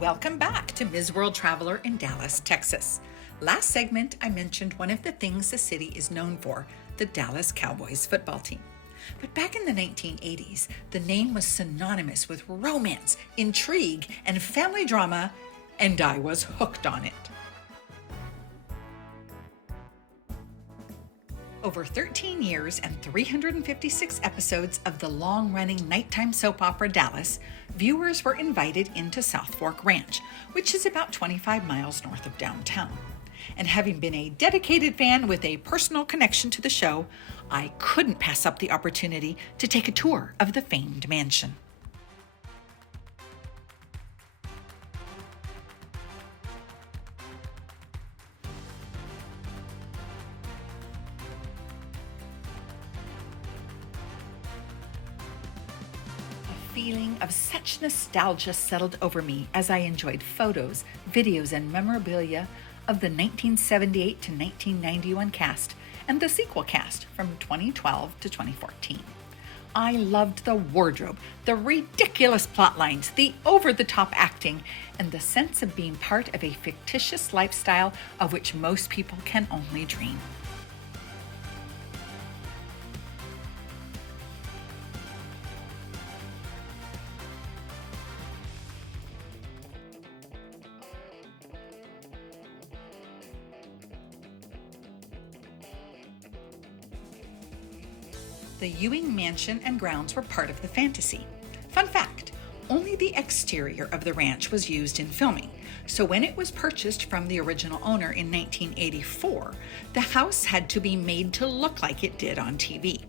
Welcome back to Ms. World Traveler in Dallas, Texas. Last segment, I mentioned one of the things the city is known for, the Dallas Cowboys football team. But back in the 1980s, the name was synonymous with romance, intrigue, and family drama, and I was hooked on it. Over 13 years and 356 episodes of the long-running nighttime soap opera Dallas, viewers were invited into South Fork Ranch, which is about 25 miles north of downtown. And having been a dedicated fan with a personal connection to the show, I couldn't pass up the opportunity to take a tour of the famed mansion. Feeling of such nostalgia settled over me as I enjoyed photos, videos, and memorabilia of the 1978 to 1991 cast and the sequel cast from 2012 to 2014. I loved the wardrobe, the ridiculous plot lines, the over-the-top acting, and the sense of being part of a fictitious lifestyle of which most people can only dream. The Ewing mansion and grounds were part of the fantasy. Fun fact, only the exterior of the ranch was used in filming, so when it was purchased from the original owner in 1984, the house had to be made to look like it did on TV.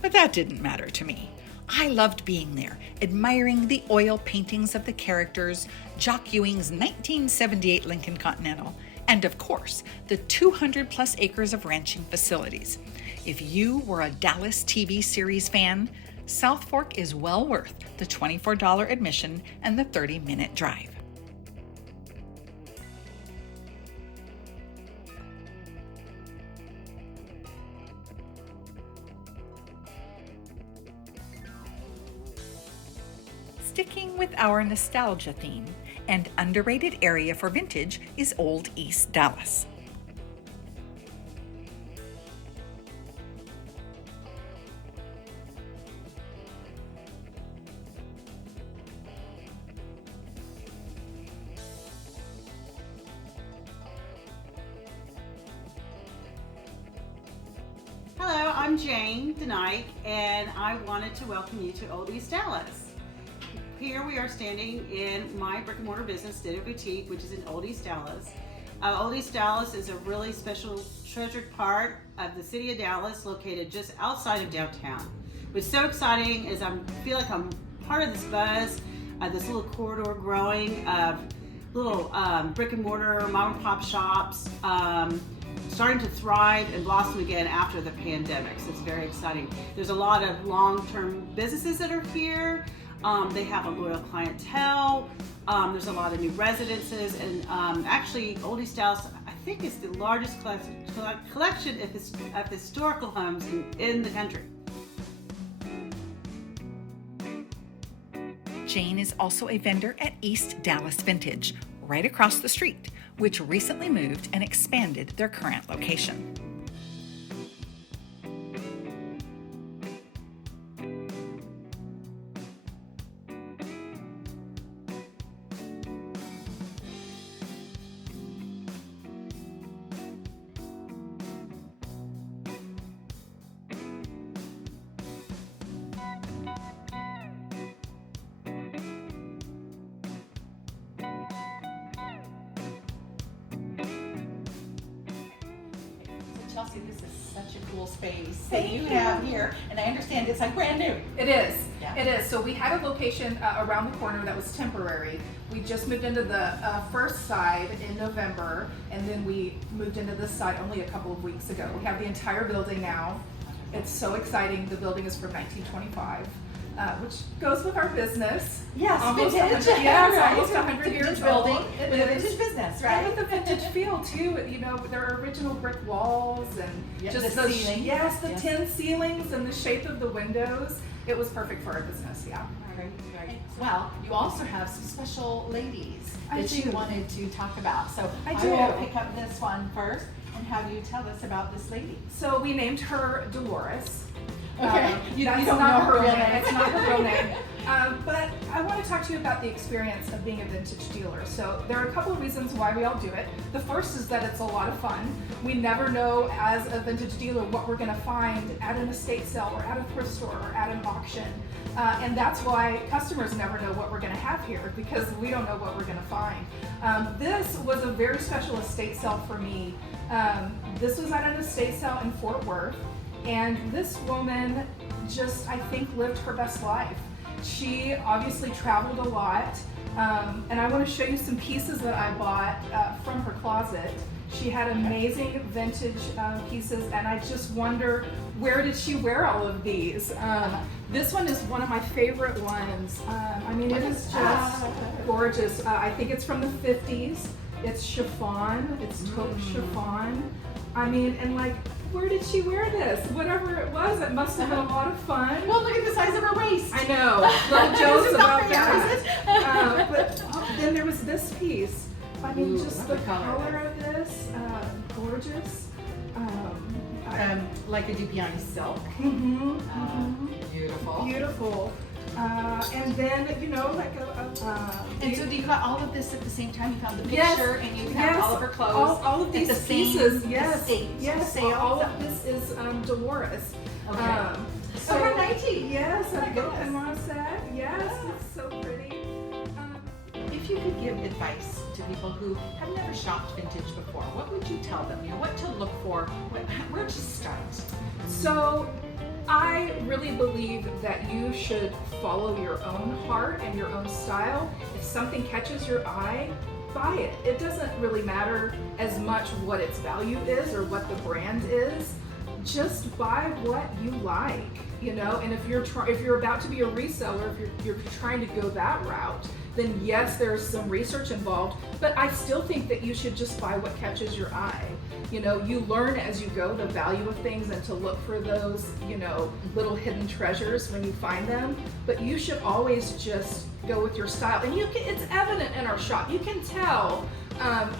But that didn't matter to me. I loved being there, admiring the oil paintings of the characters, Jock Ewing's 1978 Lincoln Continental, and of course, the 200-plus acres of ranching facilities. If you were a Dallas TV series fan, South Fork is well worth the $24 admission and the 30-minute drive. Sticking with our nostalgia theme, an underrated area for vintage is Old East Dallas. Hello, I'm Jane Denike, and I wanted to welcome you to Old East Dallas. Here we are standing in my brick and mortar business, Ditto Boutique, which is in Old East Dallas. Old East Dallas is a really special treasured part of the city of Dallas, located just outside of downtown. What's so exciting is I feel like I'm part of this buzz, this little corridor growing of little brick and mortar mom and pop shops, starting to thrive and blossom again after the pandemic. So it's very exciting. There's a lot of long-term businesses that are here. They have a loyal clientele. There's a lot of new residences, and actually Old East Dallas, I think, is the largest collection of historical homes in the country. Jane is also a vendor at East Dallas Vintage, right across the street, which recently moved and expanded their current location. Chelsea, this is such a cool space that you have here, and I understand it's like brand new. It is. Yeah. It is. So we had a location around the corner that was temporary. We just moved into the first side in November, and then we moved into this side only a couple of weeks ago. We have the entire building now. It's so exciting. The building is from 1925. Which goes with our business. Yes, almost vintage. 100, yeah, it's almost 100 years building old. with a vintage business, right? And with the vintage feel too. You know, there are original brick walls and Yeah, just the ceiling. the tin ceilings and the shape of the windows. it was perfect for our business. Yeah. Right, right. Well, you also have some special ladies I that you do. wanted to talk about. So I will do. pick up this one first and have you tell us about this lady. So we named her Dolores. Okay. You That's don't not know her her real real name. name. It's not her real name. But I want to talk to you about the experience of being a vintage dealer. So there are a couple of reasons why we all do it. The first is that it's a lot of fun. We never know as a vintage dealer what we're going to find at an estate sale or at a thrift store or at an auction. And that's why customers never know what we're going to have here, because we don't know what we're going to find. This was a very special estate sale for me. This was at an estate sale in Fort Worth, and this woman just, I think, lived her best life. She obviously traveled a lot, and I want to show you some pieces that I bought from her closet. She had amazing vintage pieces, and I just wonder, where did she wear all of these? This one is one of my favorite ones. I mean, it is just gorgeous. I think it's from the 50s. It's chiffon, it's taupe chiffon. I mean, and like, where did she wear this? Whatever it was, it must have been a lot of fun. Well, look at the size of her waist. I know, little jokes This is not about fair, is that. But then there was this piece. I mean, Ooh, just what the color? color of this, gorgeous. Like a Dupioni silk. Beautiful. Beautiful. And then, you know, like And so you got all of this at the same time? You found the Yes, picture and you found yes, all of her clothes? all of these at the same pieces, yes, estate yes, sale? all of this is Dolores. Okay. So her 19. Yes, My a book goodness. and one set. Yes, it's so pretty. If you could give advice to people who have never shopped vintage before, what would you tell them? You know, what to look for? Where to start? So I really believe that you should follow your own heart and your own style. If something catches your eye, buy it. It doesn't really matter as much what its value is or what the brand is. Just buy what you like, you know. And if you're about to be a reseller, if you're trying to go that route, then yes, there's some research involved, but I still think that you should just buy what catches your eye. You know, you learn as you go the value of things and to look for those, you know, little hidden treasures when you find them, but you should always just go with your style. And it's evident in our shop. You can tell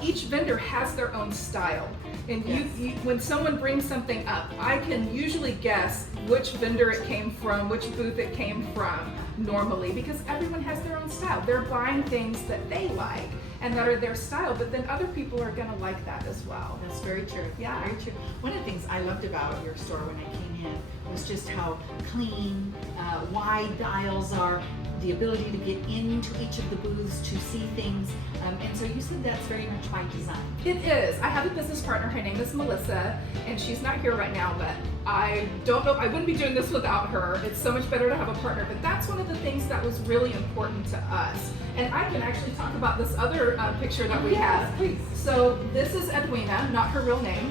each vendor has their own style. And when someone brings something up, I can usually guess which vendor it came from, which booth it came from normally, because everyone has their own style. They're buying things that they like and that are their style, but then other people are gonna like that as well. That's very true. Yeah. Very true. One of the things I loved about your store when I came in was just how clean, wide the aisles are, the ability to get into each of the booths to see things. And so you said that's very much by design. It is. I have a business partner, her name is Melissa, and she's not here right now, but I don't know, I wouldn't be doing this without her. It's so much better to have a partner, but that's one of the things that was really important to us. And I can actually talk about this other picture that we have. Please. So this is Edwina, not her real name.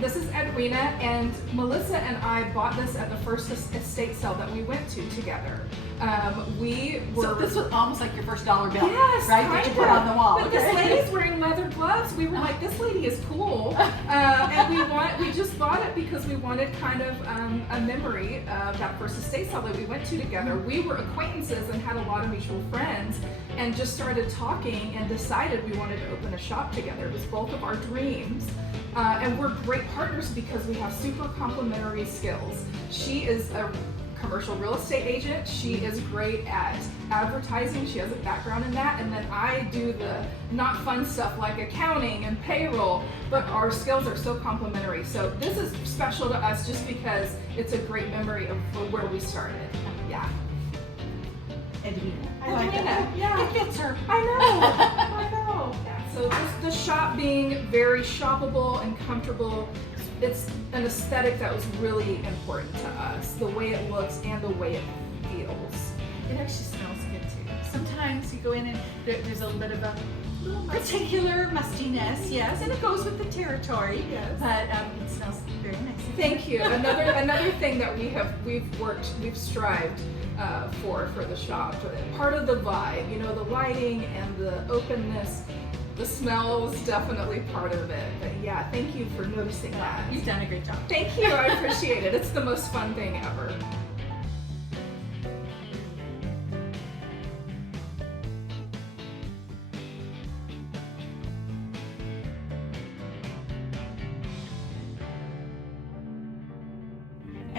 This is Edwina, and Melissa and I bought this at the first estate sale that we went to together. So this was almost like your first dollar bill, yes, right? That you put on the wall. But this lady's wearing leather gloves. We were like, this lady is cool, and we just bought it because we wanted kind of a memory of that first estate sale that we went to together. We were acquaintances and had a lot of mutual friends, and just started talking and decided we wanted to open a shop together. It was both of our dreams. And we're great partners because we have super complementary skills. She is a commercial real estate agent. She is great at advertising. She has a background in that. And then I do the not fun stuff like accounting and payroll, but our skills are so complementary. So this is special to us just because it's a great memory of where we started. Yeah. Edwina. I Edwina, like that. yeah. It fits her. I know. I know. Yeah. So just the shop being very shoppable and comfortable. It's an aesthetic that was really important to us, the way it looks and the way it feels. It actually smells good too. Sometimes you go in and there's a little bit of a particular mustiness, yes, and it goes with the territory. Yes. But it smells very nice. Thank you. Another thing that we've strived for the shop. Part of the vibe, you know, the lighting and the openness. The smell was definitely part of it. But yeah, thank you for noticing that. You've done a great job. Thank you. I appreciate it. It's the most fun thing ever.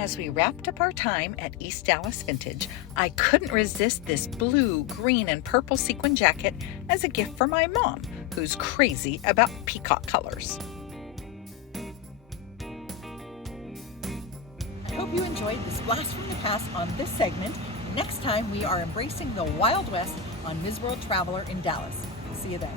As we wrapped up our time at East Dallas Vintage, I couldn't resist this blue, green, and purple sequin jacket as a gift for my mom, who's crazy about peacock colors. I hope you enjoyed this blast from the past on this segment. Next time we are embracing the Wild West on Ms. World Traveler in Dallas. See you then.